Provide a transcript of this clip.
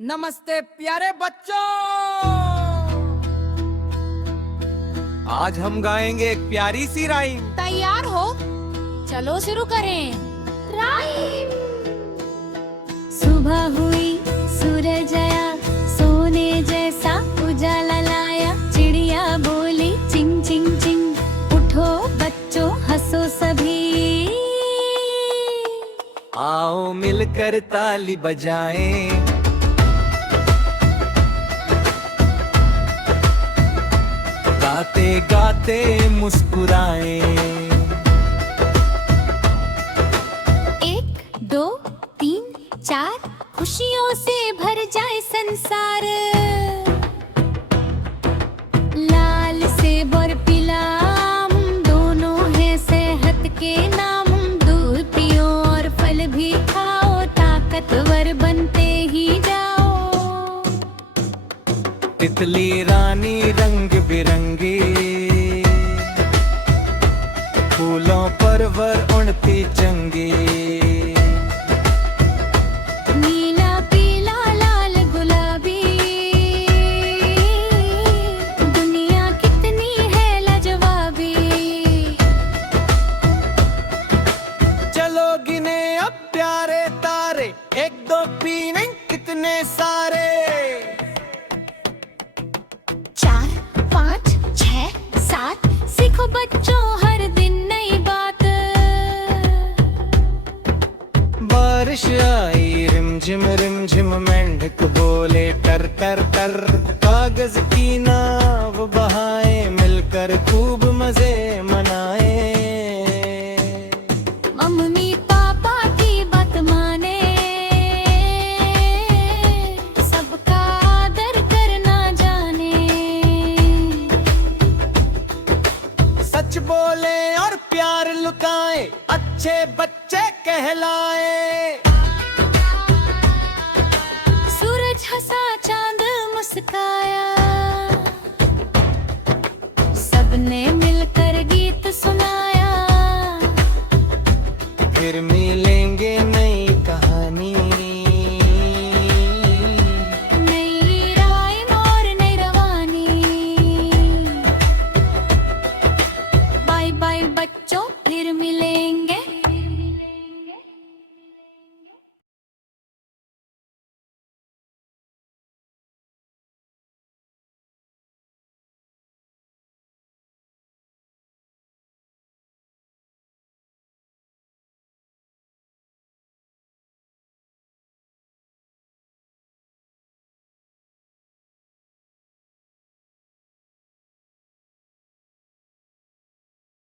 नमस्ते प्यारे बच्चों, आज हम गाएंगे एक प्यारी सी राइम। तैयार हो? चलो शुरू करें। राइम। सुबह हुई, सूरज आया, सोने जैसा उजाला लाया। चिड़िया बोली चिंग चिंग चिंग, उठो बच्चों हंसो सभी। आओ मिलकर ताली बजाएं, गाते गाते मुस्कुराएं। 1 2 3 4, खुशियों से भर जाए संसार। लाल सेब और पीला आम, दोनों हैं सेहत के नाम। दूध पियो और फल भी खाओ, ताकतवर बनते ही जाओ। तितली रानी रंग बिरंगी, फूलों पर वर उड़ती चंगी। नीला पीला लाल गुलाबी, दुनिया कितनी है लाजवाबी। चलो गिने अब प्यारे तारे, 1 2 3 कितने सारे। 4 5 6 7, सीखो बच्चों हर दिन नई बात। बारिश आई रिम झिम, मेंढक बोले टर टर टर। कागज की नाव बहाए, मिलकर खूब मजे मनाए। मम्मी पापा की बात माने, सबका आदर करना जाने। सच बोले और प्यार लुकाए, अच्छे बच्चे कहलाए।